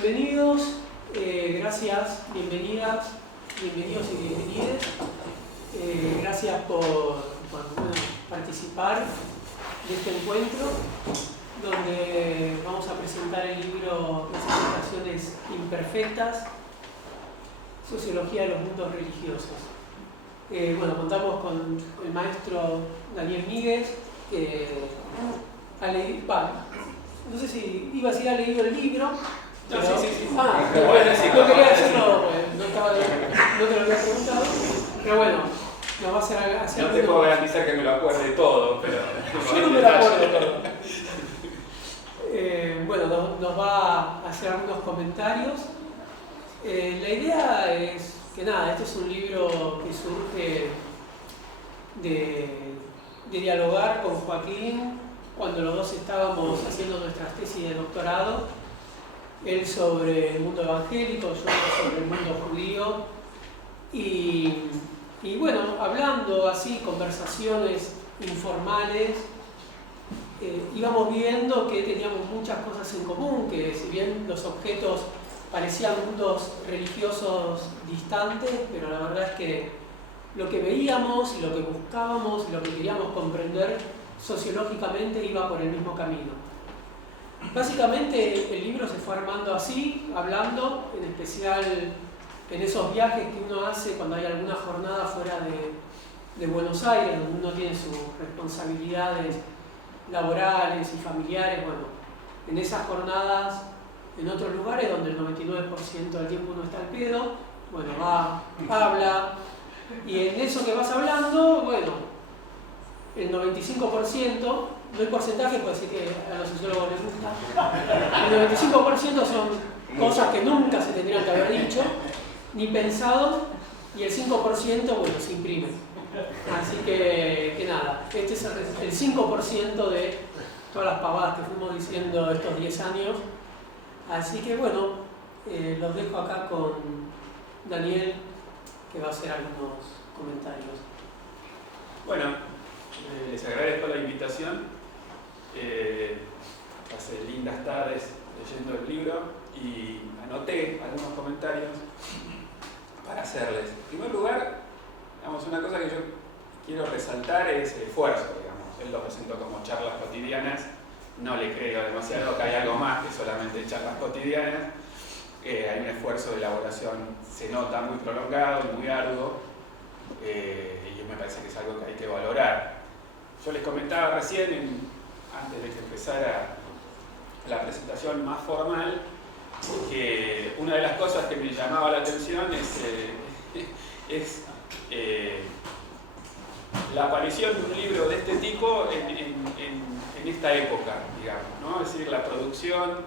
bienvenidos, gracias, bienvenidas, bienvenidos y bienvenidas. Gracias por participar de este encuentro, donde vamos a presentar el libro Las explicaciones imperfectas, Sociología de los mundos religiosos. Contamos con el maestro Daniel Míguez, que ha leído, no sé si iba a decir ha leído el libro. Pero, sí. No quería hacerlo, no te lo había preguntado, pero bueno, nos va a hacer no te puedo garantizar que me lo acuerde todo, pero... Yo no me lo acuerdo todo. Nos va a hacer algunos comentarios. La idea es que este es un libro que surge de dialogar con Joaquín cuando los dos estábamos haciendo nuestras tesis de doctorado. Él sobre el mundo evangélico, yo sobre el mundo judío. Y hablando así, conversaciones informales, íbamos viendo que teníamos muchas cosas en común, que si bien los objetos parecían mundos religiosos distantes, pero la verdad es que lo que veíamos y lo que buscábamos y lo que queríamos comprender sociológicamente iba por el mismo camino. Básicamente el libro se fue armando así, hablando, en especial en esos viajes que uno hace cuando hay alguna jornada fuera de Buenos Aires, donde uno tiene sus responsabilidades laborales y familiares. En esas jornadas, en otros lugares donde el 99% del tiempo uno está al pedo, habla, y en eso que vas hablando, el 95%, no hay porcentaje, puede decir que a los sociólogos les gusta, el 95% son cosas que nunca se tendrían que haber dicho, ni pensado, y el 5% se imprime. Así que este es el 5% de todas las pavadas que fuimos diciendo estos 10 años. Así que los dejo acá con Daniel, que va a hacer algunos comentarios. Les agradezco la invitación. Pasé lindas tardes leyendo el libro y anoté algunos comentarios para hacerles. En primer lugar, una cosa que yo quiero resaltar es el esfuerzo, Él lo presentó como charlas cotidianas. No le creo demasiado que hay algo más que solamente charlas cotidianas. Hay un esfuerzo de elaboración, se nota, muy prolongado y muy arduo, y me parece que es algo que hay que valorar. Yo les comentaba recién, antes de que empezara la presentación más formal, que una de las cosas que me llamaba la atención es la aparición de un libro de este tipo en esta época, ¿no? Es decir, la producción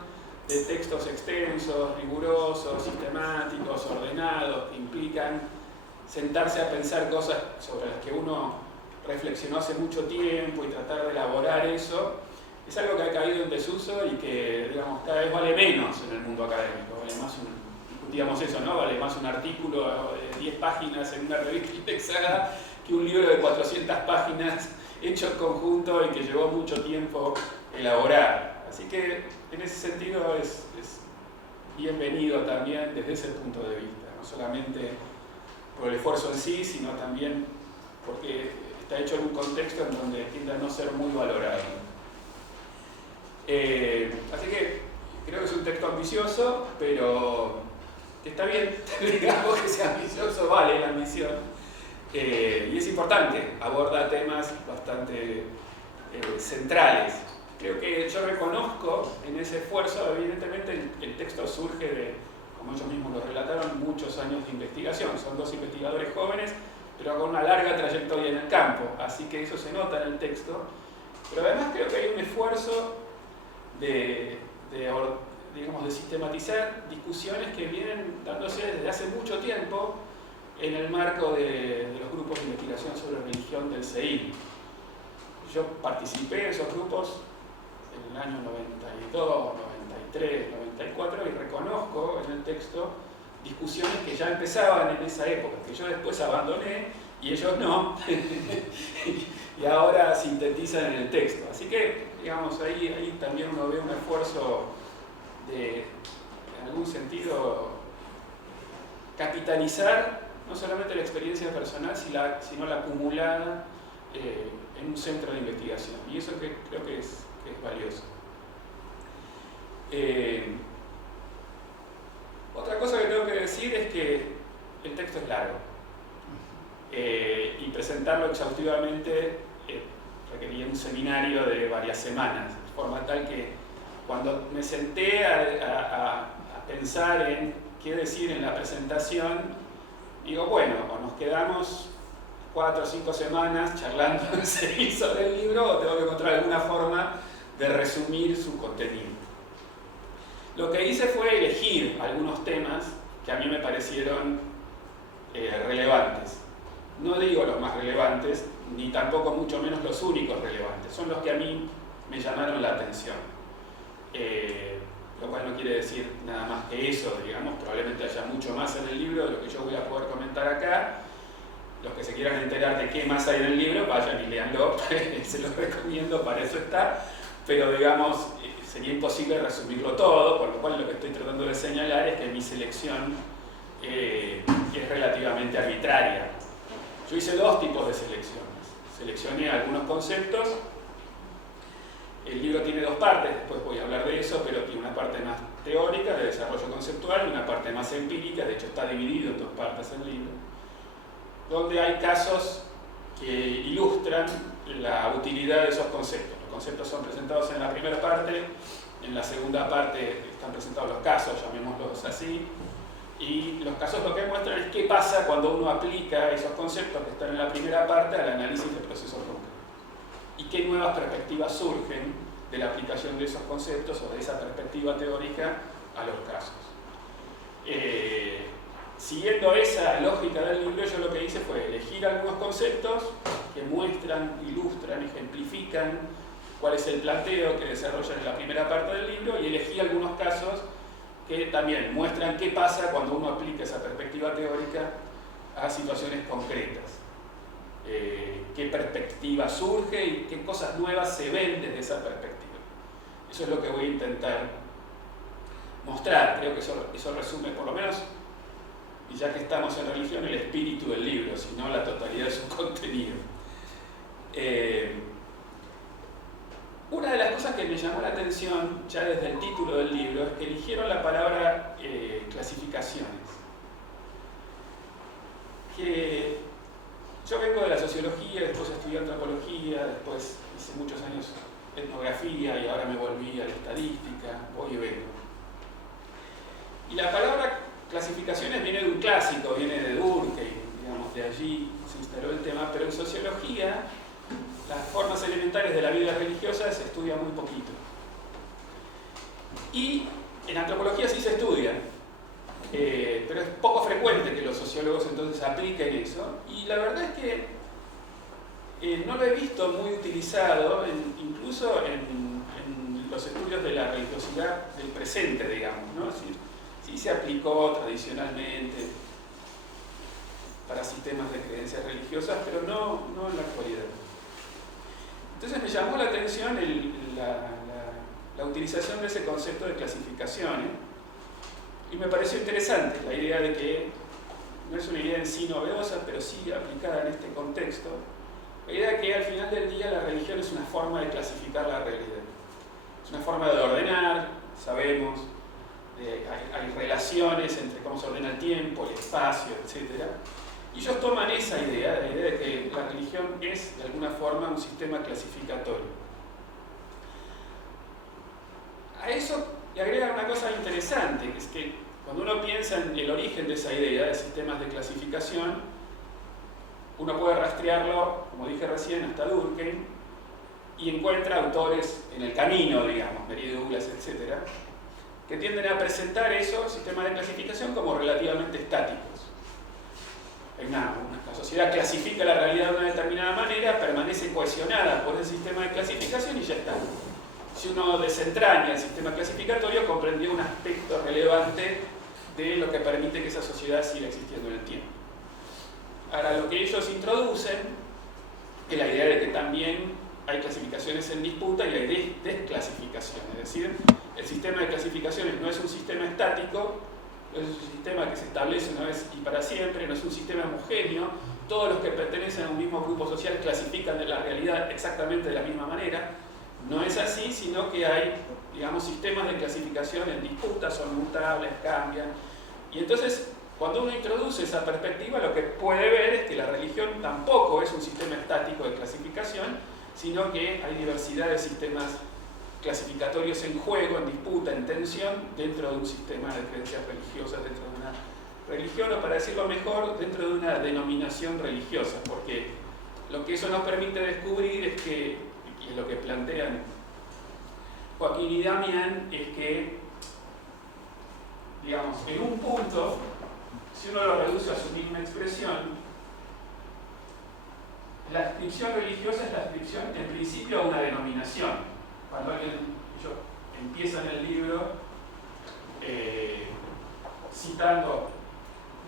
de textos extensos, rigurosos, sistemáticos, ordenados, que implican sentarse a pensar cosas sobre las que uno reflexionó hace mucho tiempo y tratar de elaborar eso, es algo que ha caído en desuso y que, cada vez vale menos en el mundo académico. Vale más discutíamos eso, ¿no? Vale más un artículo de 10 páginas en una revista indexada que un libro de 400 páginas hecho en conjunto y que llevó mucho tiempo elaborar. Así que, en ese sentido, es bienvenido también desde ese punto de vista, no solamente por el esfuerzo en sí, sino también porque está hecho en un contexto en donde tiende a no ser muy valorado. Así que creo que es un texto ambicioso, pero que está bien, digamos que sea ambicioso, vale la ambición. Y es importante, aborda temas bastante centrales. Creo que yo reconozco en ese esfuerzo, evidentemente el texto surge de, como ellos mismos lo relataron, muchos años de investigación. Son dos investigadores jóvenes, pero con una larga trayectoria en el campo, así que eso se nota en el texto. Pero además creo que hay un esfuerzo de sistematizar discusiones que vienen dándose desde hace mucho tiempo en el marco de los grupos de investigación sobre religión del CEIN. Yo participé de esos grupos en el año 92, 93, 94 y reconozco en el texto discusiones que ya empezaban en esa época, que yo después abandoné y ellos no, y ahora sintetizan en el texto. Así que, ahí también uno ve un esfuerzo de en algún sentido, capitalizar no solamente la experiencia personal, sino la acumulada en un centro de investigación. Y eso creo que es valioso. Otra cosa que tengo que decir es que el texto es largo. Y presentarlo exhaustivamente requería un seminario de varias semanas, de forma tal que cuando me senté a pensar en qué decir en la presentación, digo, bueno, o nos quedamos 4 o 5 semanas charlando sobre el libro, o tengo que encontrar alguna forma de resumir su contenido. Lo que hice fue elegir algunos temas que a mí me parecieron relevantes. No digo los más relevantes, ni tampoco mucho menos los únicos relevantes. Son los que a mí me llamaron la atención. Lo cual no quiere decir nada más que eso, digamos. Probablemente haya mucho más en el libro de lo que yo voy a poder comentar acá. Los que se quieran enterar de qué más hay en el libro, vayan y léanlo, se los recomiendo, para eso está. Pero digamos, sería imposible resumirlo todo, por lo cual lo que estoy tratando de señalar es que mi selección es relativamente arbitraria. Yo hice 2 tipos de selecciones. Seleccioné algunos conceptos. El libro tiene 2 partes, después voy a hablar de eso, pero tiene una parte más teórica, de desarrollo conceptual, y una parte más empírica, de hecho está dividido en 2 partes el libro, donde hay casos que ilustran la utilidad de esos conceptos. Los conceptos son presentados en la primera parte, en la segunda parte están presentados los casos, llamémoslos así, y los casos lo que muestran es qué pasa cuando uno aplica esos conceptos que están en la primera parte al análisis de procesos concretos. Y qué nuevas perspectivas surgen de la aplicación de esos conceptos o de esa perspectiva teórica a los casos. Siguiendo esa lógica del libro, yo lo que hice fue elegir algunos conceptos que muestran, ilustran, ejemplifican cuál es el planteo que desarrollan en la primera parte del libro, y elegí algunos casos que también muestran qué pasa cuando uno aplica esa perspectiva teórica a situaciones concretas. Qué perspectiva surge y qué cosas nuevas se ven desde esa perspectiva. Eso es lo que voy a intentar mostrar. Creo que eso resume, por lo menos, y ya que estamos en religión, el espíritu del libro, si no la totalidad de su contenido. Una de las cosas que me llamó la atención ya desde el título del libro es que eligieron la palabra clasificaciones. Que yo vengo de la sociología, después estudié antropología, después hice muchos años etnografía y ahora me volví a la estadística, voy y vengo. Y la palabra clasificaciones viene de un clásico, viene de Durkheim, digamos, de allí se instaló el tema, pero en sociología las formas elementales de la vida religiosa se estudia muy poquito. Y en antropología sí se estudia, pero es poco frecuente que los sociólogos entonces apliquen eso, y la verdad es que no lo he visto muy utilizado, incluso en los estudios de la religiosidad del presente, digamos, ¿no? Sí se aplicó tradicionalmente para sistemas de creencias religiosas, pero no en la actualidad. Entonces me llamó la atención la utilización de ese concepto de clasificaciones, y me pareció interesante la idea de que no es una idea en sí novedosa, pero sí aplicada en este contexto, la idea de que al final del día la religión es una forma de clasificar la realidad, es una forma de ordenar, sabemos, hay relaciones entre cómo se ordena el tiempo, el espacio, etc. Y ellos toman esa idea, la idea de que la religión es de alguna forma un sistema clasificatorio. A eso le agregan una cosa interesante, que es que cuando uno piensa en el origen de esa idea de sistemas de clasificación, uno puede rastrearlo, como dije recién, hasta Durkheim, y encuentra autores en el camino, digamos, Mary Douglas, etc., que tienden a presentar esos sistemas de clasificación como relativamente estáticos. La sociedad clasifica la realidad de una determinada manera, permanece cohesionada por ese sistema de clasificación y ya está. Si uno desentraña el sistema clasificatorio, comprendió un aspecto relevante de lo que permite que esa sociedad siga existiendo en el tiempo. Ahora, lo que ellos introducen es la idea de que también hay clasificaciones en disputa y hay desclasificaciones. Es decir, el sistema de clasificaciones no es un sistema estático, no es un sistema que se establece una vez y para siempre, no es un sistema homogéneo. Todos los que pertenecen a un mismo grupo social clasifican de la realidad exactamente de la misma manera. No es así, sino que hay, digamos, sistemas de clasificación en disputa, son mutables, cambian. Y entonces, cuando uno introduce esa perspectiva, lo que puede ver es que la religión tampoco es un sistema estático de clasificación, sino que hay diversidad de sistemas clasificatorios en juego, en disputa, en tensión, dentro de un sistema de creencias religiosas, dentro de una religión, o para decirlo mejor, dentro de una denominación religiosa, porque lo que eso nos permite descubrir es que, y es lo que plantean Joaquín y Damián, es que, digamos, en un punto, si uno lo reduce a su misma expresión, la adscripción religiosa es la adscripción, en principio, a una denominación. Cuando alguien, ellos empiezan el libro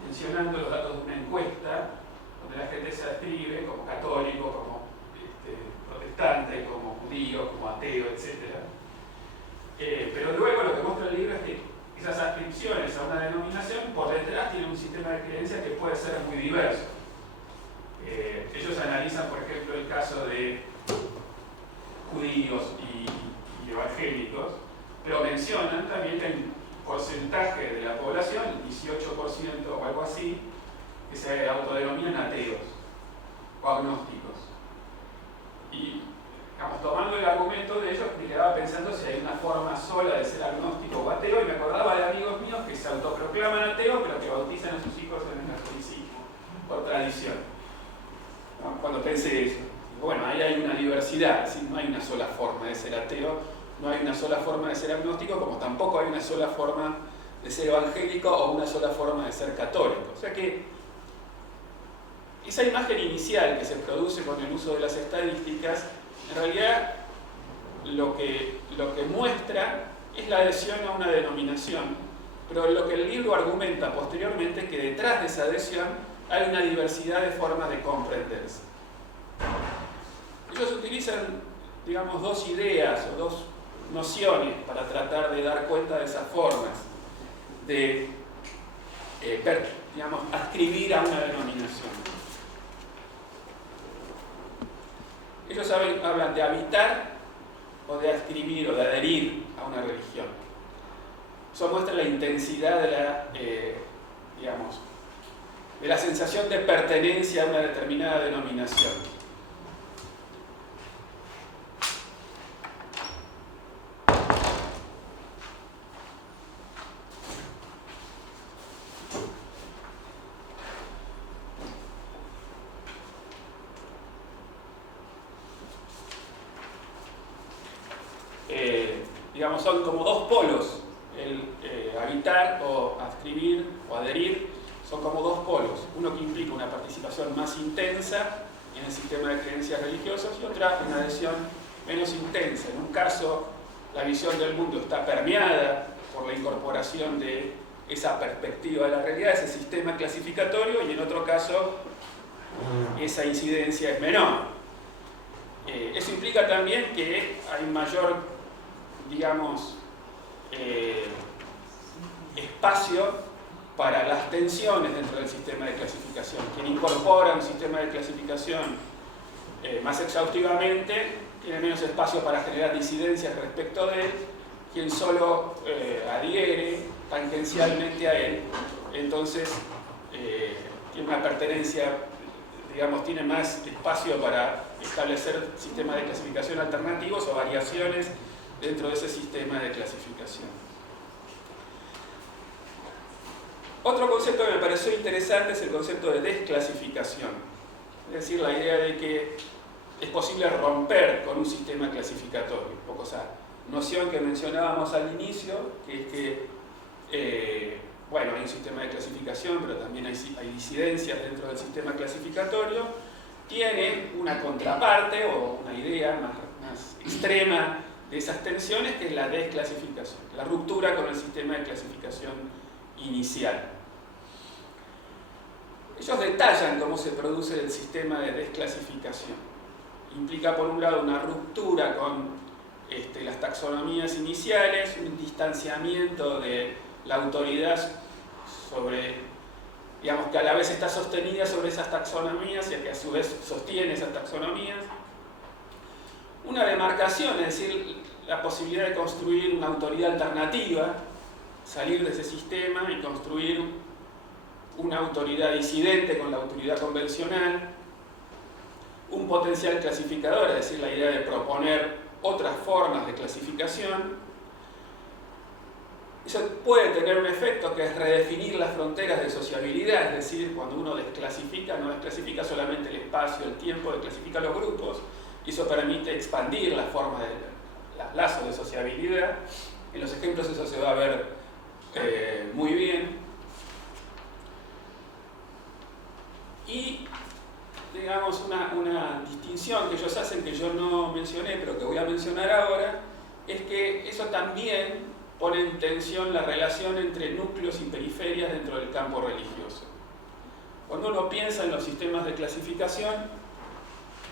mencionando los datos de una encuesta, donde la gente se adscribe como católico, como protestante, como judío, como ateo, etc. Pero luego lo que muestra el libro es que esas adscripciones a una denominación por detrás tienen un sistema de creencias que puede ser muy diverso. Ellos analizan, por ejemplo, el caso de judíos y evangélicos, pero mencionan también que hay un porcentaje de la población, el 18% o algo así, que se autodenominan ateos o agnósticos. Y, digamos, tomando el argumento de ellos, me quedaba pensando si hay una forma sola de ser agnóstico o ateo, y me acordaba de amigos míos que se autoproclaman ateos, pero que bautizan a sus hijos en el catolicismo, por tradición. ¿No? Cuando pensé eso, bueno, ahí hay una diversidad, ¿sí? No hay una sola forma de ser ateo, no hay una sola forma de ser agnóstico, como tampoco hay una sola forma de ser evangélico o una sola forma de ser católico. O sea que esa imagen inicial que se produce con el uso de las estadísticas, en realidad lo que muestra es la adhesión a una denominación, pero lo que el libro argumenta posteriormente es que detrás de esa adhesión hay una diversidad de formas de comprenderse. Ellos utilizan, digamos, dos ideas o dos nociones para tratar de dar cuenta de esas formas de, digamos, adscribir a una denominación. Ellos hablan de habitar o de adscribir o de adherir a una religión. Eso muestra la intensidad de la, digamos, de la sensación de pertenencia a una determinada denominación. Digamos, son como dos polos, el habitar o adscribir o adherir, son como dos polos, uno que implica una participación más intensa en el sistema de creencias religiosas y otra una adhesión menos intensa. En un caso, la visión del mundo está permeada por la incorporación de esa perspectiva de la realidad, ese sistema clasificatorio, y en otro caso, esa incidencia es menor. Eso implica también que hay mayor, digamos, espacio para las tensiones dentro del sistema de clasificación. Quien incorpora un sistema de clasificación más exhaustivamente tiene menos espacio para generar disidencias respecto de él. Quien solo adhiere tangencialmente a él, entonces tiene una pertenencia, digamos, tiene más espacio para establecer sistemas de clasificación alternativos o variaciones dentro de ese sistema de clasificación. Otro concepto que me pareció interesante es el concepto de desclasificación. Es decir, la idea de que es posible romper con un sistema clasificatorio. Un poco esa noción que mencionábamos al inicio, que es que, bueno, hay un sistema de clasificación, pero también hay disidencias dentro del sistema clasificatorio. Tiene una contraparte o una idea más extrema de esas tensiones, que es la desclasificación, la ruptura con el sistema de clasificación inicial. Ellos detallan cómo se produce el sistema de desclasificación implica por un lado una ruptura con las taxonomías iniciales, un distanciamiento de la autoridad sobre, digamos, que a la vez está sostenida sobre esas taxonomías y que a su vez sostiene esas taxonomías. Una demarcación, es decir, la posibilidad de construir una autoridad alternativa, salir de ese sistema y construir una autoridad disidente con la autoridad convencional, un potencial clasificador, es decir, la idea de proponer otras formas de clasificación. Eso puede tener un efecto que es redefinir las fronteras de sociabilidad, es decir, cuando uno desclasifica, no desclasifica solamente el espacio, el tiempo, desclasifica los grupos, y eso permite expandir la forma de los lazos de sociabilidad. En los ejemplos eso se va a ver muy bien. Y, digamos, una distinción que ellos hacen, que yo no mencioné, pero que voy a mencionar ahora, es que eso también pone en tensión la relación entre núcleos y periferias dentro del campo religioso. Cuando uno piensa en los sistemas de clasificación,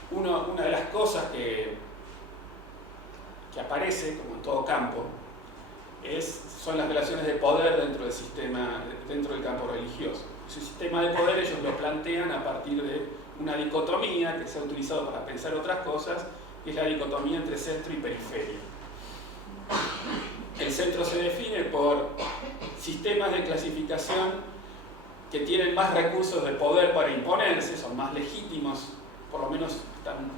una de las cosas que aparece, como en todo campo, son las relaciones de poder dentro del sistema, dentro del campo religioso. Ese sistema de poder ellos lo plantean a partir de una dicotomía que se ha utilizado para pensar otras cosas, que es la dicotomía entre centro y periferia. El centro se define por sistemas de clasificación que tienen más recursos de poder para imponerse, son más legítimos, por lo menos están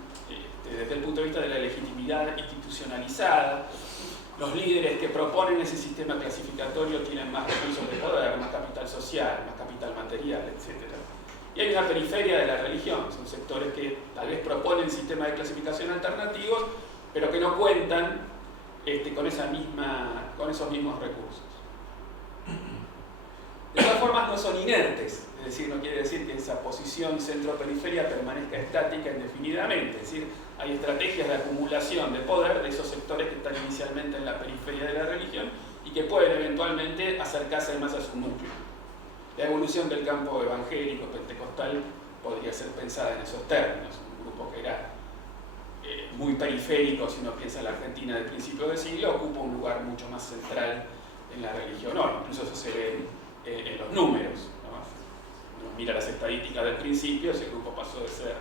desde el punto de vista de la legitimidad institucionalizada. Los líderes que proponen ese sistema clasificatorio tienen más recursos de poder, más capital social, más capital material, etc. Y hay una periferia de la religión, son sectores que tal vez proponen sistemas de clasificación alternativos, pero que no cuentan con esos mismos recursos. De todas formas no son inertes, es decir, no quiere decir que esa posición centro-periferia permanezca estática indefinidamente, es decir, hay estrategias de acumulación de poder de esos sectores que están inicialmente en la periferia de la religión y que pueden eventualmente acercarse más a su núcleo. La evolución del campo evangélico pentecostal podría ser pensada en esos términos, un grupo que era muy periférico, si uno piensa en la Argentina del principio del siglo, ocupa un lugar mucho más central en la religión hoy, incluso eso se ve en los números, ¿no? Uno mira las estadísticas del principio, ese grupo pasó de ser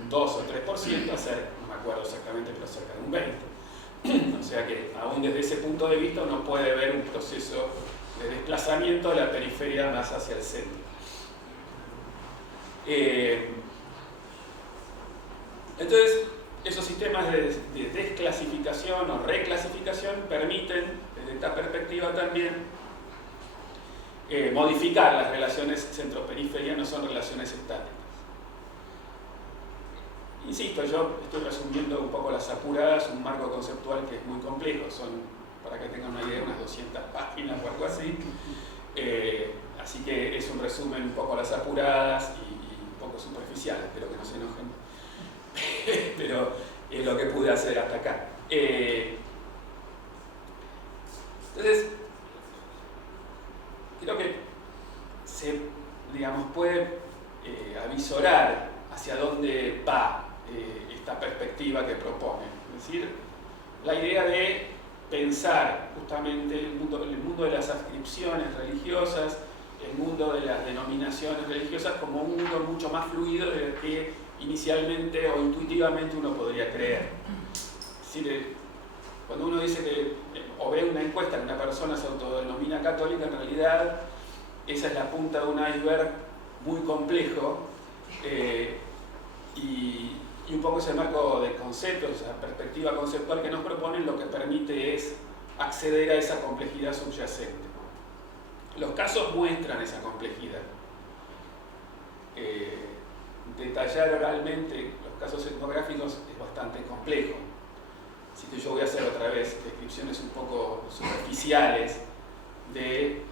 un 2 o 3% a ser, no me acuerdo exactamente, pero cerca de un 20%. O sea que aún desde ese punto de vista uno puede ver un proceso de desplazamiento de la periferia más hacia el centro. Entonces, esos sistemas de desclasificación o reclasificación permiten, desde esta perspectiva también, modificar las relaciones centro-periferia, no son relaciones estáticas. Insisto, yo estoy resumiendo un poco las apuradas, un marco conceptual que es muy complejo, son, para que tengan una idea, unas 200 páginas o algo así. Así que es un resumen un poco a las apuradas y un poco superficial, espero que no se enojen. Pero es lo que pude hacer hasta acá. Entonces, creo que se, digamos, puede avisorar hacia dónde va esta perspectiva que propone. Es decir, la idea de pensar justamente el mundo de las adscripciones religiosas, el mundo de las denominaciones religiosas como un mundo mucho más fluido de lo que inicialmente o intuitivamente uno podría creer. Es decir, cuando uno dice que, o ve una encuesta que una persona se autodenomina católica, en realidad esa es la punta de un iceberg muy complejo, y un poco ese marco de conceptos, esa perspectiva conceptual que nos proponen, lo que permite es acceder a esa complejidad subyacente. Los casos muestran esa complejidad. Detallar oralmente los casos etnográficos es bastante complejo. Así que yo voy a hacer otra vez descripciones un poco superficiales de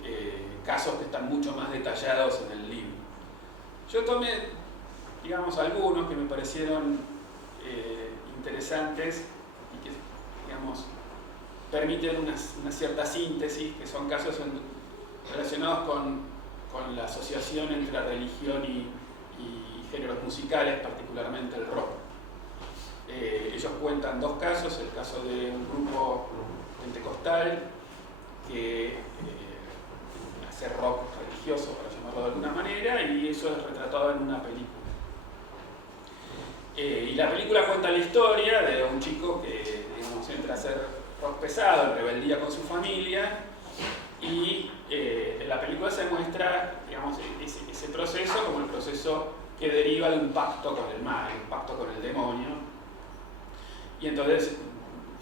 casos que están mucho más detallados en el libro. Yo tomé, digamos, algunos que me parecieron interesantes y que, digamos, permiten una cierta síntesis, que son casos relacionados con la asociación entre la religión y géneros musicales, particularmente el rock. Ellos cuentan dos casos, el caso de un grupo pentecostal que hace rock religioso, para llamarlo de alguna manera, y eso es retratado en una película. Y la película cuenta la historia de un chico que, digamos, entra a hacer rock pesado, en rebeldía con su familia, y en la película se muestra, digamos, ese proceso como el proceso que deriva de un pacto con el mal, un pacto con el demonio, y entonces,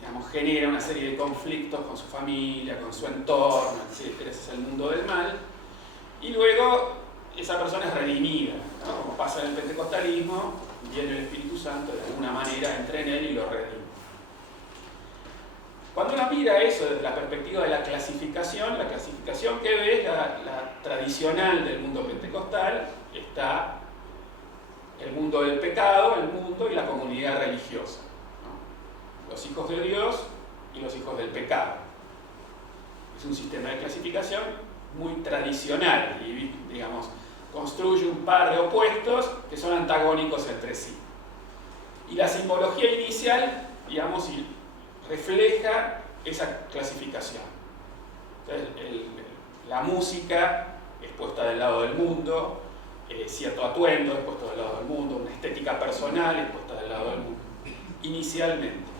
digamos, genera una serie de conflictos con su familia, con su entorno, etc. Ese es el mundo del mal, y luego esa persona es redimida, ¿no? Como pasa en el pentecostalismo, viene el Espíritu Santo, de alguna manera entra en él y lo redime. Cuando uno mira eso desde la perspectiva de la clasificación que ve es la tradicional del mundo pentecostal. Está el mundo del pecado, el mundo y la comunidad religiosa, ¿no? Los hijos de Dios y los hijos del pecado. Es un sistema de clasificación muy tradicional y, digamos, construye un par de opuestos que son antagónicos entre sí. Y la simbología inicial, digamos, refleja esa clasificación. Entonces, la música es puesta del lado del mundo, cierto atuendo es puesto del lado del mundo, una estética personal es puesta del lado del mundo, inicialmente.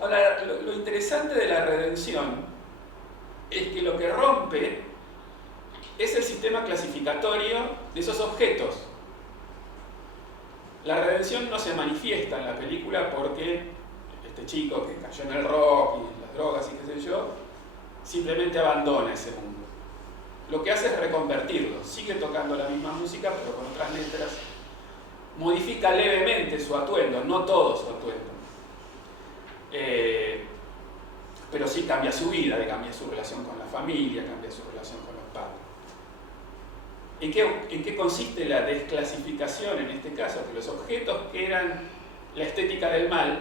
Ahora, lo interesante de la redención es que lo que rompe es el sistema clasificatorio de esos objetos. La redención no se manifiesta en la película porque este chico que cayó en el rock y en las drogas y qué sé yo, simplemente abandona ese mundo. Lo que hace es reconvertirlo, sigue tocando la misma música pero con otras letras, modifica levemente su atuendo, no todo su atuendo, pero sí cambia su vida, cambia su relación con la familia, cambia su relación con los padres. ¿En qué consiste la desclasificación en este caso? Que los objetos que eran la estética del mal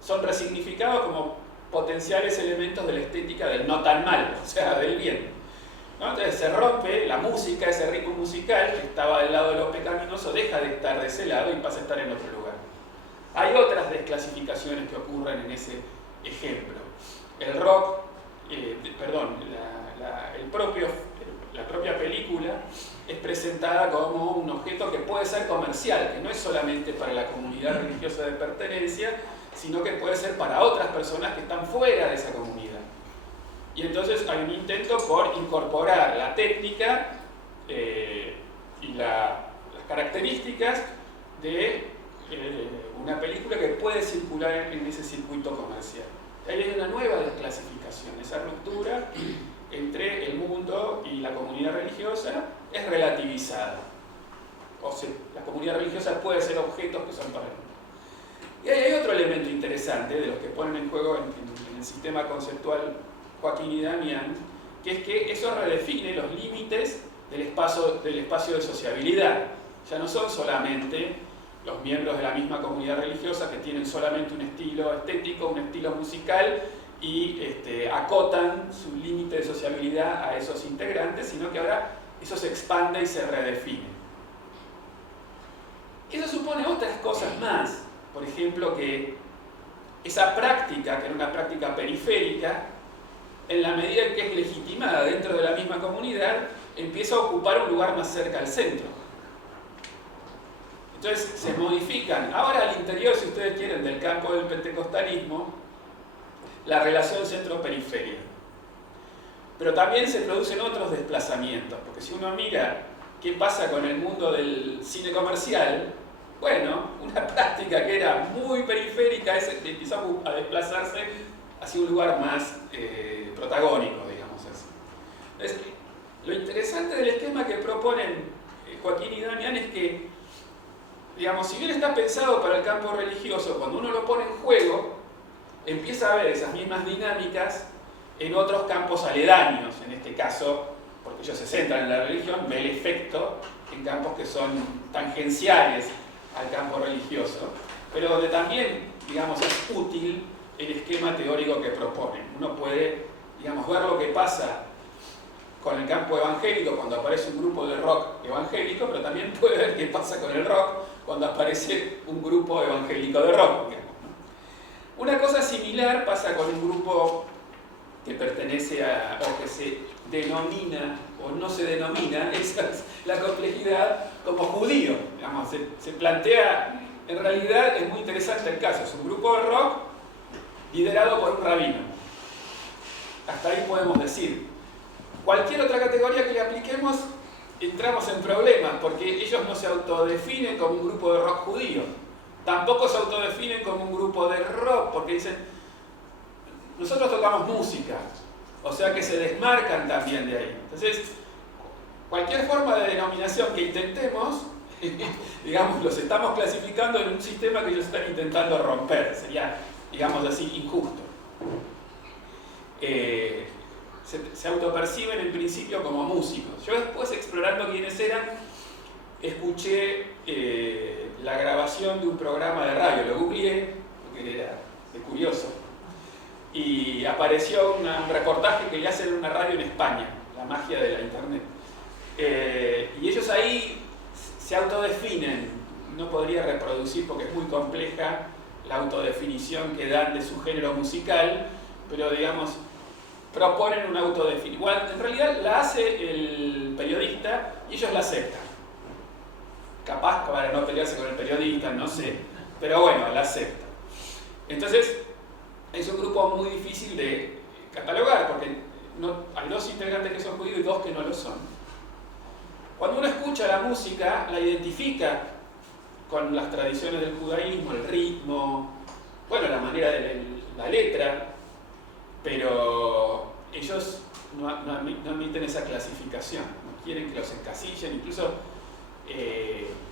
son resignificados como potenciales elementos de la estética del no tan mal, o sea, del bien, ¿no? Entonces se rompe la música, ese ritmo musical que estaba del lado de lo pecaminoso, deja de estar de ese lado y pasa a estar en otro lugar. Hay otras desclasificaciones que ocurren en ese ejemplo. El rock, la propia película es presentada como un objeto que puede ser comercial, que no es solamente para la comunidad religiosa de pertenencia, sino que puede ser para otras personas que están fuera de esa comunidad. Y entonces hay un intento por incorporar la técnica y las características de una película que puede circular en ese circuito comercial. Ahí hay una nueva desclasificación, esa ruptura entre el mundo y la comunidad religiosa es relativizada. O sea, la comunidad religiosa puede ser objetos que son para el mundo. Y ahí hay otro elemento interesante de los que ponen en juego en el sistema conceptual Joaquín y Damián, que es que eso redefine los límites del espacio de sociabilidad. Ya no son solamente los miembros de la misma comunidad religiosa que tienen solamente un estilo estético, un estilo musical y acotan su límite de sociabilidad a esos integrantes, sino que ahora eso se expande y se redefine. Eso supone otras cosas más. Por ejemplo, que esa práctica, que era una práctica periférica, en la medida en que es legitimada dentro de la misma comunidad, empieza a ocupar un lugar más cerca al centro. Entonces se modifican. Ahora al interior, si ustedes quieren, del campo del pentecostalismo, la relación centro-periferia. Pero también se producen otros desplazamientos, porque si uno mira qué pasa con el mundo del cine comercial, bueno, una práctica que era muy periférica empieza a desplazarse hacia un lugar más protagónico, digamos así. Entonces, lo interesante del esquema que proponen Joaquín y Damián es que, digamos, si bien está pensado para el campo religioso, cuando uno lo pone en juego, empieza a ver esas mismas dinámicas en otros campos aledaños, en este caso, porque ellos se centran en la religión, ve el efecto en campos que son tangenciales al campo religioso, pero donde también, digamos, es útil el esquema teórico que proponen. Uno puede, digamos, ver lo que pasa con el campo evangélico cuando aparece un grupo de rock evangélico, pero también puede ver qué pasa con el rock cuando aparece un grupo evangélico de rock, digamos, ¿no? Una cosa similar pasa con un grupo que pertenece a, o que se denomina o no se denomina, esa es la complejidad, como judío. Digamos, se plantea, en realidad es muy interesante el caso, es un grupo de rock liderado por un rabino. Hasta ahí podemos decir. Cualquier otra categoría que le apliquemos, entramos en problemas, porque ellos no se autodefinen como un grupo de rock judío. Tampoco se autodefinen como un grupo de rock, porque dicen, nosotros tocamos música, o sea que se desmarcan también de ahí. Entonces, cualquier forma de denominación que intentemos, digamos, los estamos clasificando en un sistema que ellos están intentando romper. Sería, digamos así, injusto. Se autoperciben en principio como músicos. Yo después, explorando quiénes eran, escuché la grabación de un programa de radio, lo googleé, porque era de curioso, y apareció un reportaje que le hacen en una radio en España, la magia de la internet. Y ellos ahí se autodefinen, no podría reproducir porque es muy compleja la autodefinición que dan de su género musical, pero digamos, proponen una autodefinición. Igual, en realidad la hace el periodista y ellos la aceptan. Capaz para no pelearse con el periodista, no sé, pero bueno, la aceptan. Entonces, es un grupo muy difícil de catalogar, porque hay dos integrantes que son judíos y dos que no lo son. Cuando uno escucha la música, la identifica con las tradiciones del judaísmo, el ritmo, bueno, la manera de la letra, pero ellos no admiten esa clasificación, no quieren que los encasillen, incluso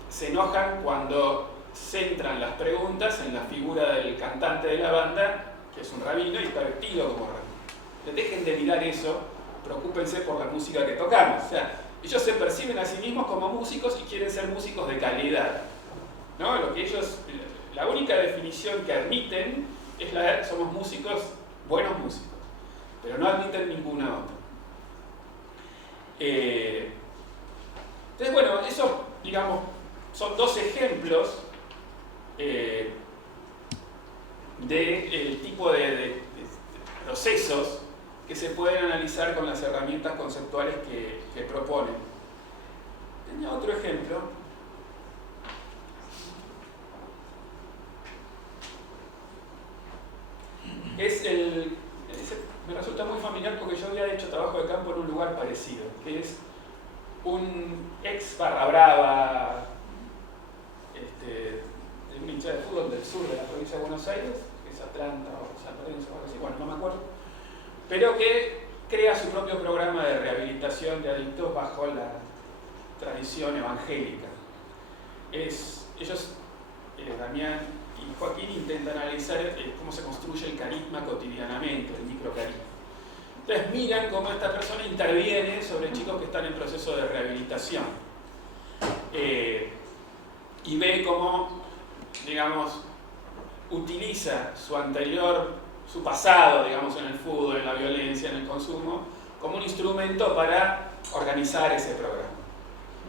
se enojan cuando centran las preguntas en la figura del cantante de la banda, que es un rabino y está vestido como rabino. Dejen de mirar eso, preocúpense por la música que tocamos. O sea, ellos se perciben a sí mismos como músicos y quieren ser músicos de calidad, ¿no? Lo que ellos, la única definición que admiten es la de somos músicos, buenos músicos, pero no admiten ninguna otra. Entonces, bueno, eso, digamos, son dos ejemplos del tipo de procesos que se pueden analizar con las herramientas conceptuales que proponen. Tenía otro ejemplo. Me resulta muy familiar porque yo había hecho trabajo de campo en un lugar parecido, que es un ex barra brava de un hincha de fútbol del sur de la provincia de Buenos Aires, que es Atlanta o San Lorenzo o algo así, bueno, no me acuerdo, pero que crea su propio programa de rehabilitación de adictos bajo la tradición evangélica. Ellos, Damián y Joaquín, intentan analizar cómo se construye el carisma cotidianamente, el microcarisma. Entonces miran cómo esta persona interviene sobre chicos que están en proceso de rehabilitación. Y ve cómo, digamos, utiliza su pasado, digamos, en el fútbol, en la violencia, en el consumo, como un instrumento para organizar ese programa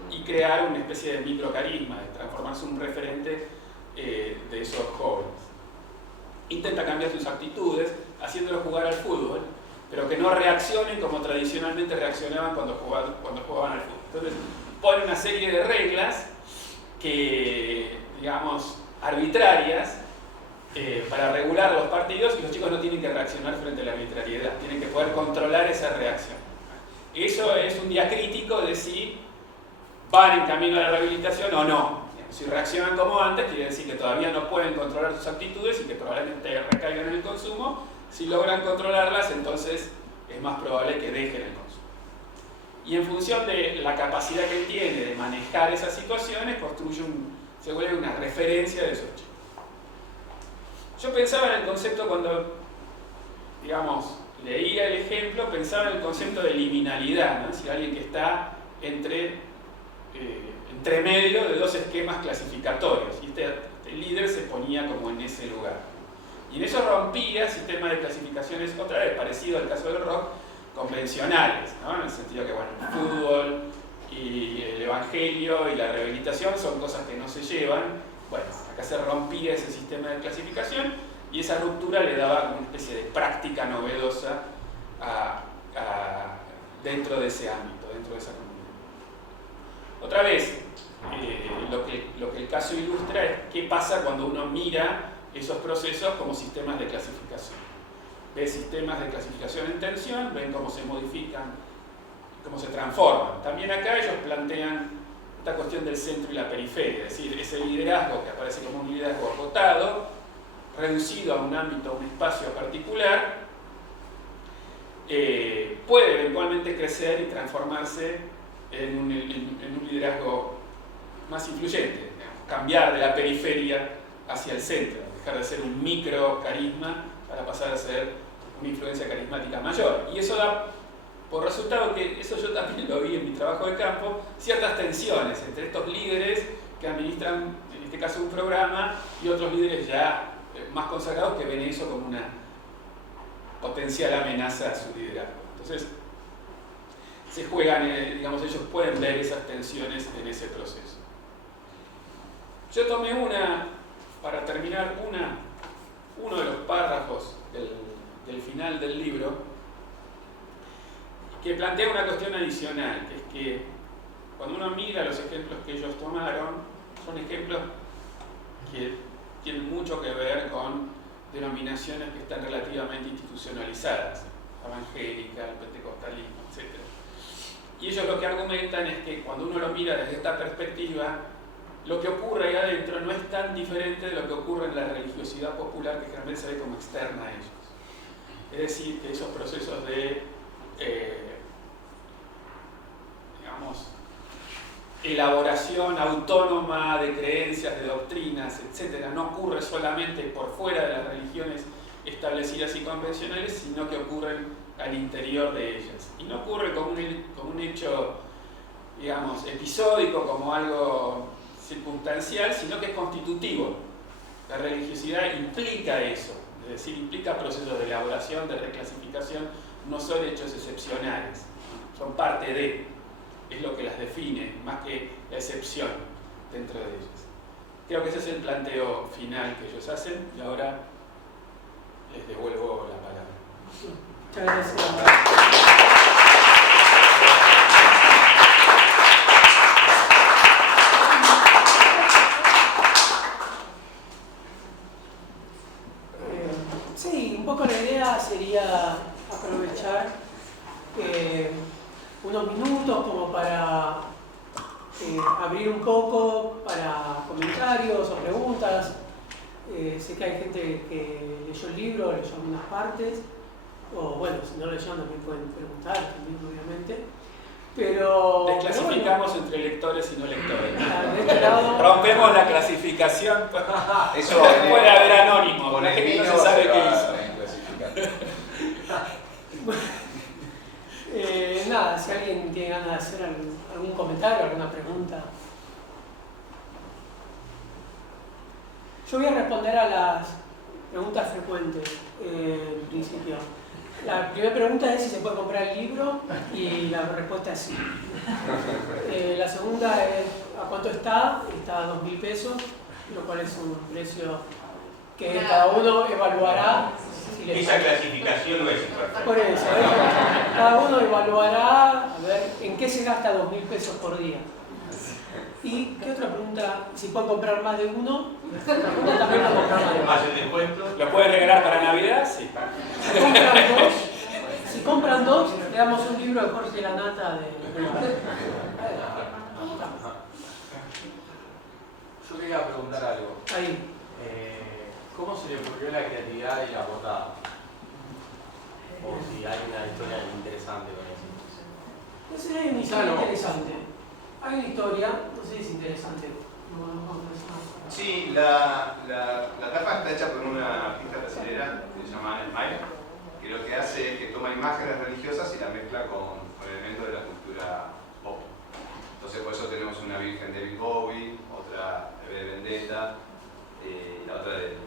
y crear una especie de microcarisma, de transformarse en un referente de esos jóvenes. Intenta cambiar sus actitudes, haciéndolos jugar al fútbol, pero que no reaccionen como tradicionalmente reaccionaban cuando jugaban al fútbol. Entonces, pone una serie de reglas que, digamos, arbitrarias para regular los partidos, y los chicos no tienen que reaccionar frente a la arbitrariedad, tienen que poder controlar esa reacción. Eso es un diacrítico de si van en camino a la rehabilitación o no. Si reaccionan como antes, quiere decir que todavía no pueden controlar sus actitudes y que probablemente recaigan en el consumo. Si logran controlarlas, entonces es más probable que dejen el consumo. Y en función de la capacidad que tiene de manejar esas situaciones, se vuelve una referencia de esos chicos. Yo pensaba en el concepto cuando, digamos, leía el ejemplo, pensaba en el concepto de liminalidad, ¿no? Es decir, alguien que está entre medio de dos esquemas clasificatorios, y este líder se ponía como en ese lugar. Y en eso rompía sistemas de clasificaciones, otra vez parecido al caso del rock, convencionales, ¿no? En el sentido que, bueno, el fútbol y el evangelio y la rehabilitación son cosas que no se llevan. Bueno, acá se rompía ese sistema de clasificación y esa ruptura le daba una especie de práctica novedosa dentro de ese ámbito, dentro de esa comunidad. Otra vez, lo que el caso ilustra es qué pasa cuando uno mira esos procesos como sistemas de clasificación. Ve sistemas de clasificación en tensión, ven cómo se modifican, cómo se transforman. También acá ellos plantean esta cuestión del centro y la periferia, es decir, ese liderazgo que aparece como un liderazgo acotado, reducido a un ámbito, a un espacio particular, puede eventualmente crecer y transformarse en un liderazgo más influyente, digamos, cambiar de la periferia hacia el centro, dejar de ser un micro carisma para pasar a ser una influencia carismática mayor. Y eso da por resultado que, eso yo también lo vi en mi trabajo de campo, ciertas tensiones entre estos líderes que administran, en este caso un programa, y otros líderes ya más consagrados que ven eso como una potencial amenaza a su liderazgo. Entonces, se juegan, digamos, ellos pueden ver esas tensiones en ese proceso. Yo tomé para terminar, uno de los párrafos del final del libro, que plantea una cuestión adicional, que es que cuando uno mira los ejemplos que ellos tomaron, son ejemplos que tienen mucho que ver con denominaciones que están relativamente institucionalizadas, evangélica, el pentecostalismo, etc. Y ellos lo que argumentan es que cuando uno lo mira desde esta perspectiva, lo que ocurre ahí adentro no es tan diferente de lo que ocurre en la religiosidad popular, que generalmente se ve como externa a ellos. Es decir, que esos procesos de digamos, elaboración autónoma de creencias, de doctrinas, etc., no ocurre solamente por fuera de las religiones establecidas y convencionales, sino que ocurren al interior de ellas. Y no ocurre como un hecho, digamos, episódico, como algo circunstancial, sino que es constitutivo. La religiosidad implica eso, es decir, implica procesos de elaboración, de reclasificación, no son hechos excepcionales, son parte de, es lo que las define, más que la excepción dentro de ellas. Creo que ese es el planteo final que ellos hacen, y ahora les devuelvo la palabra. Muchas gracias. Sí, un poco la idea sería aprovechar unos minutos como para abrir un poco para comentarios o preguntas. Sé que hay gente que leyó el libro, leyó algunas partes, o bueno, si no leyeron también pueden preguntar, también, obviamente. Pero desclasificamos entre lectores y no lectores. De este lado, rompemos la clasificación. Eso puede haber anónimos, con la el gente vino no se sabe qué hizo. Nada, si alguien tiene ganas de hacer algún comentario, alguna pregunta. Yo voy a responder a las preguntas frecuentes, en principio. La primera pregunta es si se puede comprar el libro, y la respuesta es sí. La segunda es ¿a cuánto está? Está a 2.000 pesos, lo cual es un precio que cada uno evaluará. Si Esa clasificación no es imperfecta. por eso, cada uno evaluará a ver en qué se gasta 2.000 pesos por día. ¿Y qué otra pregunta? Si pueden comprar más de uno, la pregunta también pueden comprar más de uno. Más el descuento. ¿Lo pueden regalar para Navidad? Sí. Si compran dos, le damos un libro de Jorge Lanata de... Yo quería preguntar algo. Ahí. ¿Cómo se le ocurrió la creatividad y la portada? O si hay una historia interesante con eso. No sé, hay una historia interesante. Hay una historia, no sé si es interesante. Sí, la tapa está hecha por una artista brasilera que se llama Ana Smile, que lo que hace es que toma imágenes religiosas y la mezcla con elementos de la cultura pop. Entonces por eso tenemos una Virgen de David Bowie, otra de V de Vendetta, la otra de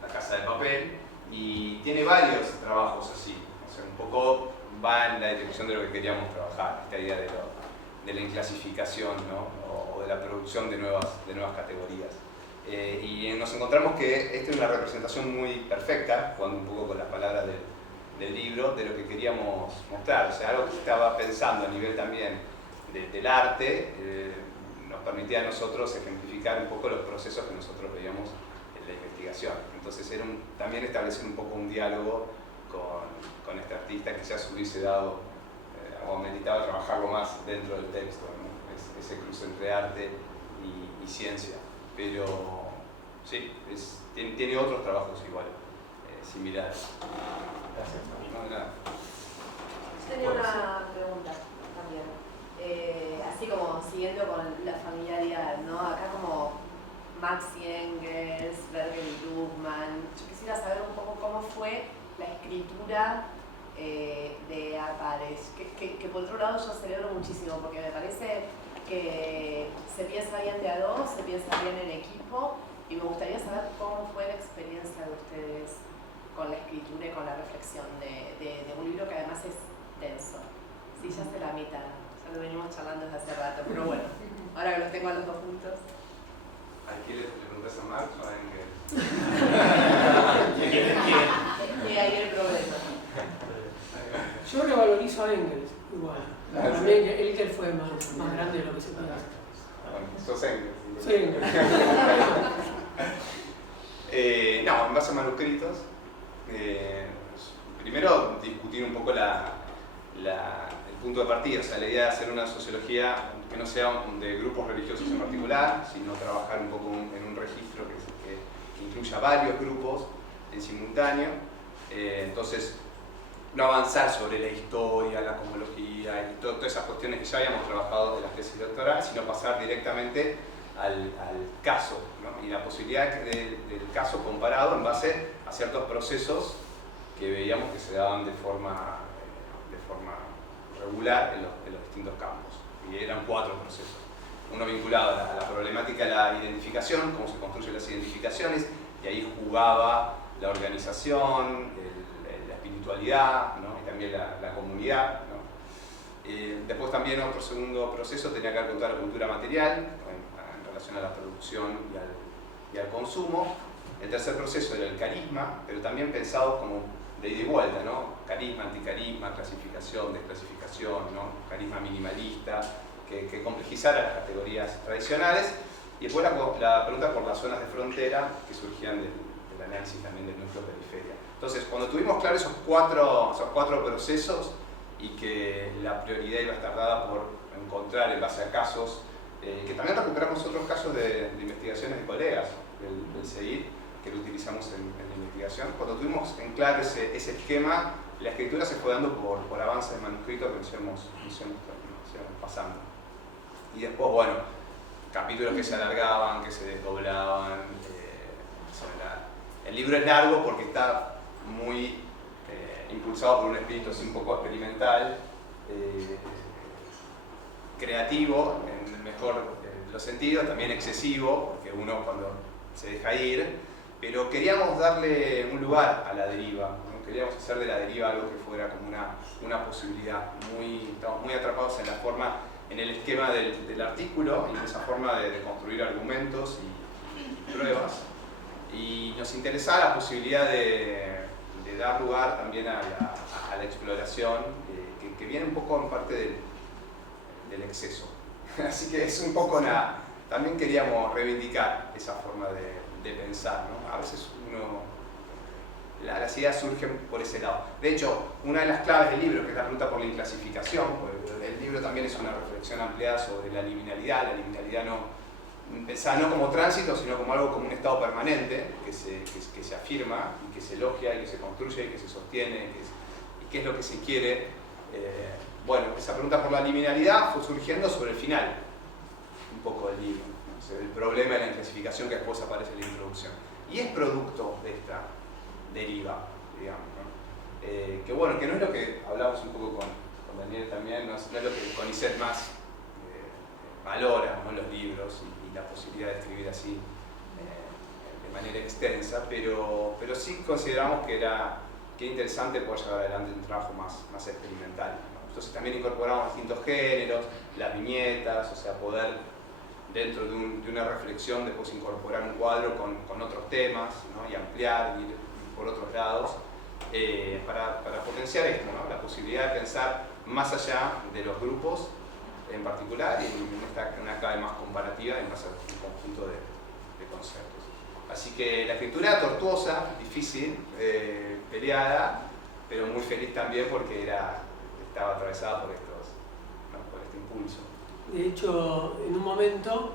La Casa de Papel, y tiene varios trabajos así. O sea, un poco va en la dirección de lo que queríamos trabajar, esta idea de la inclasificación, ¿no? o de la producción de nuevas categorías. Y nos encontramos que esta es una representación muy perfecta, jugando un poco con las palabras del libro, de lo que queríamos mostrar. O sea, algo que estaba pensando a nivel también del arte, nos permitía a nosotros ejemplificar un poco los procesos que nosotros veíamos en la investigación. Entonces era también establecer un poco un diálogo con este artista que ya se hubiese dado o meditaba trabajarlo más dentro del texto, ¿no? Ese cruce entre arte y ciencia. Pero sí, tiene otros trabajos igual, similares. Gracias. No, nada. Yo tenía una pregunta también, así como siguiendo con la familiaridad, ¿no? Acá como Marx y Engels, Berger y Luhmann, yo quisiera saber un poco cómo fue la escritura de Apares, que por otro lado yo celebro muchísimo, porque me parece que se piensa bien de a dos, se piensa bien en equipo, y me gustaría saber cómo fue la experiencia de ustedes con la escritura y con la reflexión de un libro que además es denso. Sí, ya sé la mitad, ya lo venimos charlando desde hace rato, pero bueno, ahora que los tengo a los dos juntos. ¿A quién le preguntas a Marx o a Engels? Y ahí el problema. Yo revalorizo a Engels, igual. Para mí Engels fue más grande de lo que se piensa. Bueno, sos Engels. Soy Engels. No, en base a manuscritos, primero discutir un poco el punto de partida, o sea, la idea de hacer una sociología que no sea de grupos religiosos en particular, sino trabajar un poco en un registro que incluya varios grupos en simultáneo. Entonces, no avanzar sobre la historia, la cosmología y todas esas cuestiones que ya habíamos trabajado en las tesis doctorales, sino pasar directamente al caso, ¿no? Y la posibilidad del caso comparado en base a ciertos procesos que veíamos que se daban de forma regular en los distintos campos. Y eran 4 procesos. Uno vinculado a la problemática de la identificación, cómo se construyen las identificaciones, y ahí jugaba la organización, la espiritualidad, ¿no? Y también la comunidad, ¿no? Después también otro segundo proceso tenía que ver con toda la cultura material, en relación a la producción y al consumo. El tercer proceso era el carisma, pero también pensado como de ida y vuelta, ¿no? Carisma, anticarisma, clasificación, desclasificación, ¿no? Carisma minimalista, que complejizara las categorías tradicionales. Y después la pregunta por las zonas de frontera que surgían del análisis también de nuestra periferia. Entonces, cuando tuvimos claros esos cuatro procesos y que la prioridad iba a estar dada por encontrar en base a casos, que también recuperamos otros casos de investigaciones de colegas del CEIR, que lo utilizamos en la investigación. Cuando tuvimos en claro ese esquema, la escritura se fue dando por avances de manuscritos que nos íbamos pasando. Y después, bueno, capítulos que se alargaban, que se desdoblaban. El libro es largo porque está muy impulsado por un espíritu así un poco experimental, creativo, en el mejor de los sentidos, también excesivo, porque uno cuando se deja ir, pero queríamos darle un lugar a la deriva, ¿no? Queríamos hacer de la deriva algo que fuera como una posibilidad. Estamos muy atrapados en la forma, en el esquema del artículo y en esa forma de construir argumentos y pruebas. Y nos interesaba la posibilidad de dar lugar también a la exploración, que viene un poco en parte del exceso. Así que es un poco también queríamos reivindicar esa forma de pensar, ¿no? A veces las ideas surgen por ese lado. De hecho, una de las claves del libro, que es la pregunta por la inclasificación, porque el libro también es una reflexión ampliada sobre la liminalidad pensada no como tránsito, sino como algo como un estado permanente, que se afirma, y que se elogia, y que se construye, y que se sostiene, y qué es lo que se quiere. Bueno, esa pregunta por la liminalidad fue surgiendo sobre el final, un poco del libro, ¿no? O sea, el problema de la inclasificación que después aparece en la introducción. Y es producto de esta deriva, digamos, ¿no? Que bueno, que no es lo que hablamos un poco con Daniel también, no es lo que CONICET más valora, ¿no? Los libros y la posibilidad de escribir así de manera extensa, pero sí consideramos que era interesante poder llevar adelante un trabajo más experimental, ¿no? Entonces también incorporamos distintos géneros, las viñetas, o sea, poder dentro de una reflexión, después incorporar un cuadro con otros temas, ¿no? Y ampliar, ir por otros lados, para potenciar esto, ¿no? La posibilidad de pensar más allá de los grupos en particular y en una clave más comparativa en base a un conjunto de conceptos. Así que la escritura tortuosa, difícil, peleada, pero muy feliz también porque estaba atravesada por este impulso. De hecho, en un momento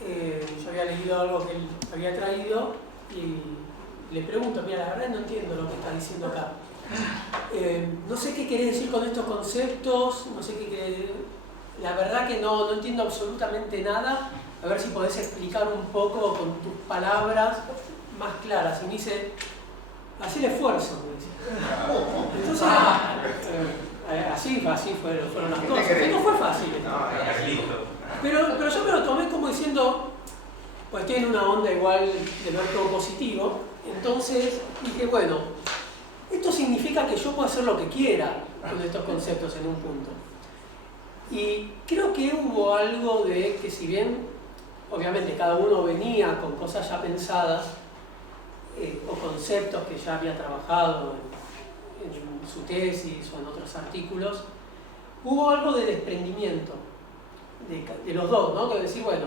yo había leído algo que él había traído y le pregunto, mira, la verdad no entiendo lo que está diciendo acá. No sé qué querés decir con estos conceptos, no sé qué querés... La verdad que no entiendo absolutamente nada. A ver si podés explicar un poco con tus palabras más claras. Y me dice, haz el esfuerzo, me dice. Entonces, así fueron las cosas. No fue fácil. Pero yo me lo tomé como diciendo, pues tiene una onda igual de ver todo positivo. Entonces dije, bueno, esto significa que yo puedo hacer lo que quiera con estos conceptos en un punto. Y creo que hubo algo de que si bien, obviamente cada uno venía con cosas ya pensadas, o conceptos que ya había trabajado en su tesis o en otros artículos, hubo algo de desprendimiento de los dos, ¿no? Que decir, bueno,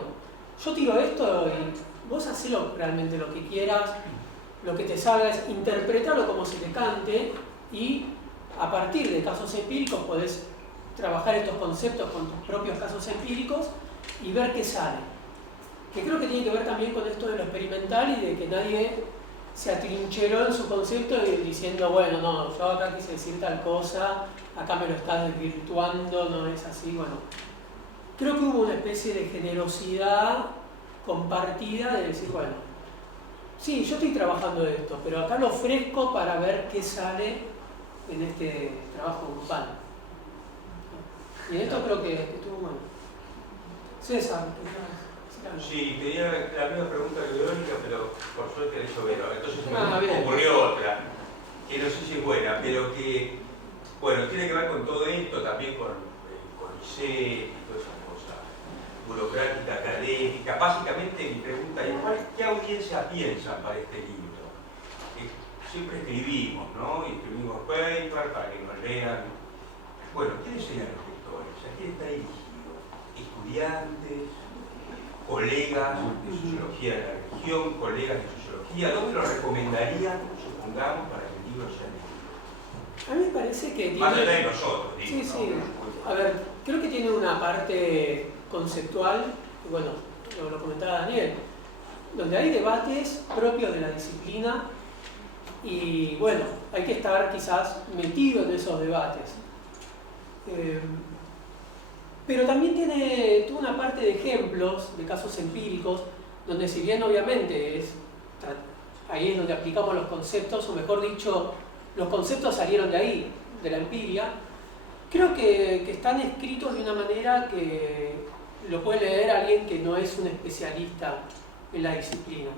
yo tiro esto y vos hacelo realmente lo que quieras, lo que te salga es interpretarlo como se te cante y a partir de casos empíricos podés trabajar estos conceptos con tus propios casos empíricos y ver qué sale. Que creo que tiene que ver también con esto de lo experimental y de que nadie se atrincheró en su concepto diciendo, bueno, no, yo acá quise decir tal cosa, acá me lo estás desvirtuando, no es así, bueno. Creo que hubo una especie de generosidad compartida de decir, bueno, sí, yo estoy trabajando de esto, pero acá lo ofrezco para ver qué sale en este trabajo grupal. Y en esto creo que estuvo bueno. César, sí, tenía la misma pregunta que Verónica, pero por suerte la hizo Vero. Entonces me bien. ocurrió otra, que no sé si es buena, pero que, bueno, tiene que ver con todo esto, también con ICET y toda esa cosa burocrática, académica. Básicamente mi pregunta es, ¿qué audiencia piensan para este libro? Siempre escribimos, ¿no? Y escribimos paper para que nos lean. Bueno, ¿quiénes serían los lectores? ¿A quién está dirigido? ¿Estudiantes? ¿Colegas de sociología de la región? ¿Colegas de sociología? ¿Dónde lo recomendarían, supongamos, para que el libro sea leído? A mí me parece que tiene... Más allá de nosotros, digo, sí, ¿no? sí. A ver, creo que tiene una parte conceptual, bueno, lo comentaba Daniel, donde hay debates propios de la disciplina y, bueno, hay que estar quizás metido en esos debates. Pero también tiene una parte de ejemplos, de casos empíricos, donde si bien obviamente ahí es donde aplicamos los conceptos, o mejor dicho, los conceptos salieron de ahí, de la empiria, creo que están escritos de una manera que lo puede leer alguien que no es un especialista en la disciplina.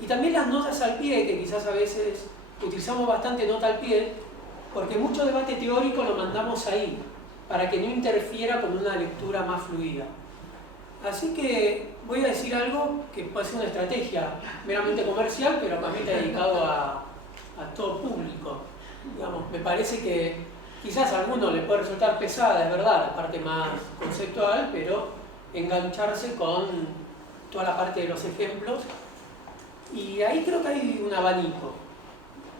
Y también las notas al pie, que quizás a veces utilizamos bastante nota al pie, porque mucho debate teórico lo mandamos ahí, para que no interfiera con una lectura más fluida. Así que voy a decir algo que puede ser una estrategia meramente comercial, pero más bien dedicado a todo público. Digamos, me parece que quizás a alguno le puede resultar pesada, es verdad, la parte más conceptual, pero engancharse con toda la parte de los ejemplos. Y ahí creo que hay un abanico,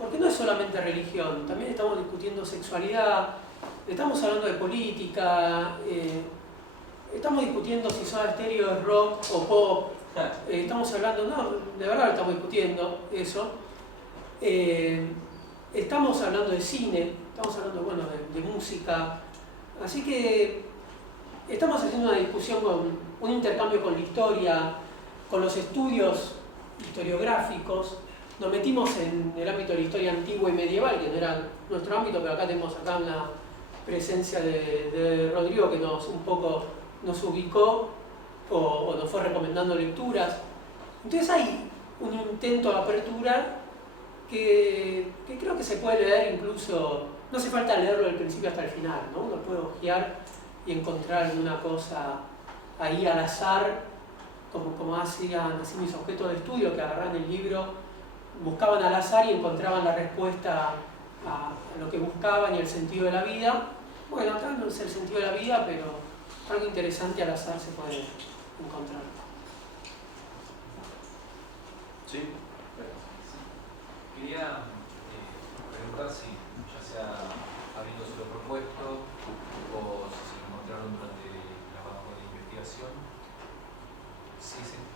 porque no es solamente religión, también estamos discutiendo sexualidad, estamos hablando de política, estamos discutiendo si Soda Stereo es rock o pop, estamos hablando, no, de verdad estamos discutiendo eso, estamos hablando de cine, estamos hablando, bueno, de música, así que estamos haciendo una discusión, un intercambio con la historia, con los estudios historiográficos. Nos metimos en el ámbito de la historia antigua y medieval, que no era nuestro ámbito, pero acá tenemos una presencia de Rodrigo que un poco nos ubicó o nos fue recomendando lecturas. Entonces hay un intento de apertura que creo que se puede leer incluso, no hace falta leerlo del principio hasta el final, ¿no? Uno puede hojear y encontrar alguna cosa ahí al azar, como hacían así mis objetos de estudio, que agarraban el libro, buscaban al azar y encontraban la respuesta a lo que buscaban y el sentido de la vida. Bueno, acá no es el sentido de la vida, pero algo interesante al azar se puede encontrar. Sí. Quería preguntar si, ya sea habiendo sido propuesto o si se lo encontraron durante el trabajo de investigación,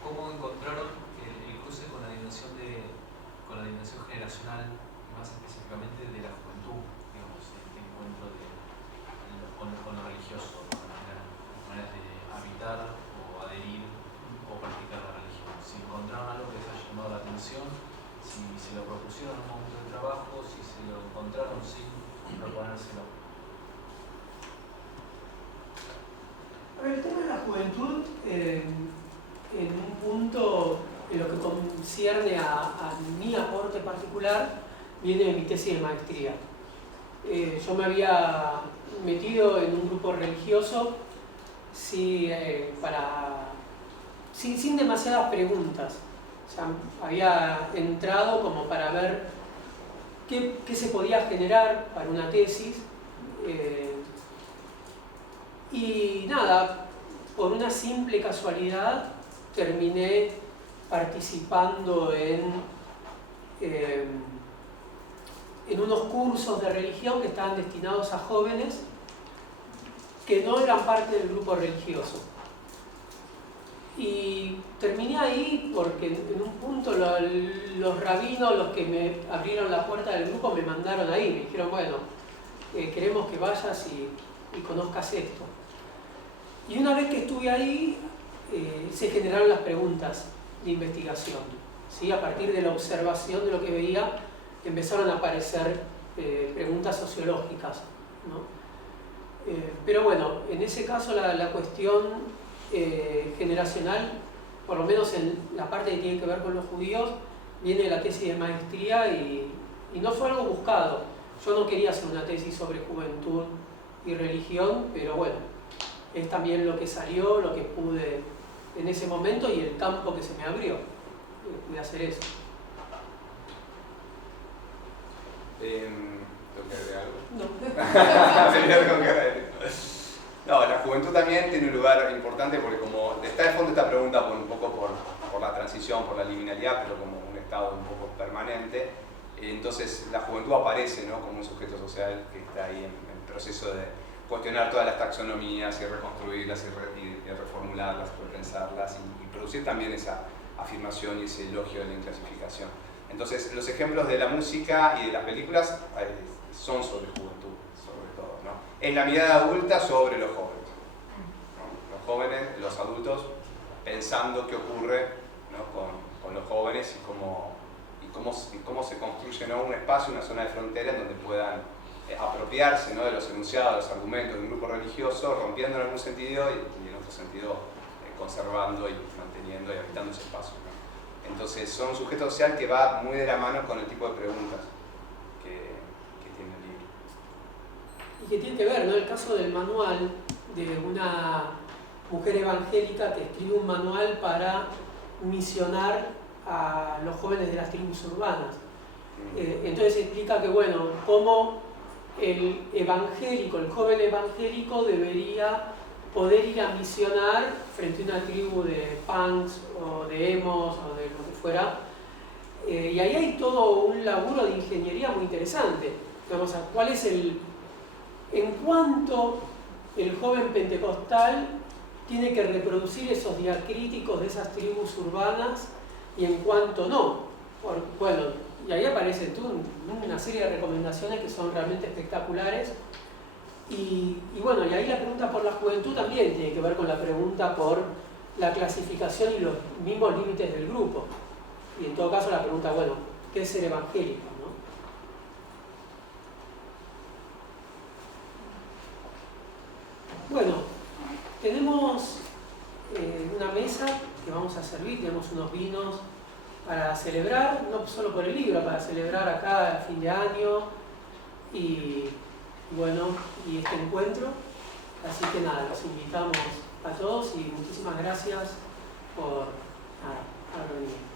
cómo encontraron el cruce con la dimensión generacional, más específicamente de la juventud, digamos, este encuentro con lo religioso, con maneras de habitar o adherir o practicar la religión. Si encontraron algo que les haya llamado la atención, si se lo propusieron en un momento de trabajo, si se lo encontraron sin proponérselo. El tema de la juventud, en un punto, en lo que concierne a mi aporte particular, viene de mi tesis de maestría. Yo me había metido en un grupo religioso sin demasiadas preguntas. O sea, había entrado como para ver qué se podía generar para una tesis. Y nada, por una simple casualidad terminé participando en unos cursos de religión que estaban destinados a jóvenes que no eran parte del grupo religioso. Y terminé ahí porque en un punto los rabinos, los que me abrieron la puerta del grupo, me mandaron ahí, me dijeron, bueno, queremos que vayas y conozcas esto. Y una vez que estuve ahí, se generaron las preguntas de investigación, ¿sí? A partir de la observación de lo que veía, empezaron a aparecer preguntas sociológicas, ¿no? Pero bueno, en ese caso la cuestión generacional, por lo menos en la parte que tiene que ver con los judíos, viene de la tesis de maestría y no fue algo buscado. Yo no quería hacer una tesis sobre juventud y religión, pero bueno, es también lo que salió, lo que pude en ese momento y el campo que se me abrió. Pude hacer eso. ¿Tengo que agregar algo? No. No, la juventud también tiene un lugar importante porque como está de fondo esta pregunta un poco por la transición, por la liminalidad, pero como un estado un poco permanente, entonces la juventud aparece, ¿no?, como un sujeto social que está ahí en proceso de cuestionar todas las taxonomías y reconstruirlas y reformularlas, repensarlas y producir también esa afirmación y ese elogio de la inclasificación. Entonces los ejemplos de la música y de las películas son sobre juventud, sobre todo, ¿no? En la mirada adulta sobre los jóvenes, ¿no? Los jóvenes, los adultos pensando qué ocurre, ¿no?, con los jóvenes y cómo se construye, ¿no?, un espacio, una zona de frontera en donde puedan apropiarse, ¿no?, de los enunciados, los argumentos de un grupo religioso, rompiendo en algún sentido y en otro sentido conservando y manteniendo y habitando ese espacio, ¿no? Entonces son un sujeto social que va muy de la mano con el tipo de preguntas que tiene el libro. Y que tiene que ver, ¿no?, el caso del manual de una mujer evangélica que escribe un manual para misionar a los jóvenes de las tribus urbanas. Entonces explica que, bueno, cómo el evangélico, el joven evangélico debería poder ir a misionar frente a una tribu de punks o de emos o de lo que fuera. Y ahí hay todo un laburo de ingeniería muy interesante. Vamos a cuál es en cuánto el joven pentecostal tiene que reproducir esos diacríticos de esas tribus urbanas y en cuánto no. Bueno, y ahí aparecen una serie de recomendaciones que son realmente espectaculares. Y bueno, y ahí la pregunta por la juventud también tiene que ver con la pregunta por la clasificación y los mismos límites del grupo. Y en todo caso la pregunta, bueno, ¿qué es ser evangélico, no? Bueno, tenemos una mesa que vamos a servir, tenemos unos vinos para celebrar, no solo por el libro, para celebrar acá a fin de año y bueno, y este encuentro. Así que nada, los invitamos a todos y muchísimas gracias por haber venido.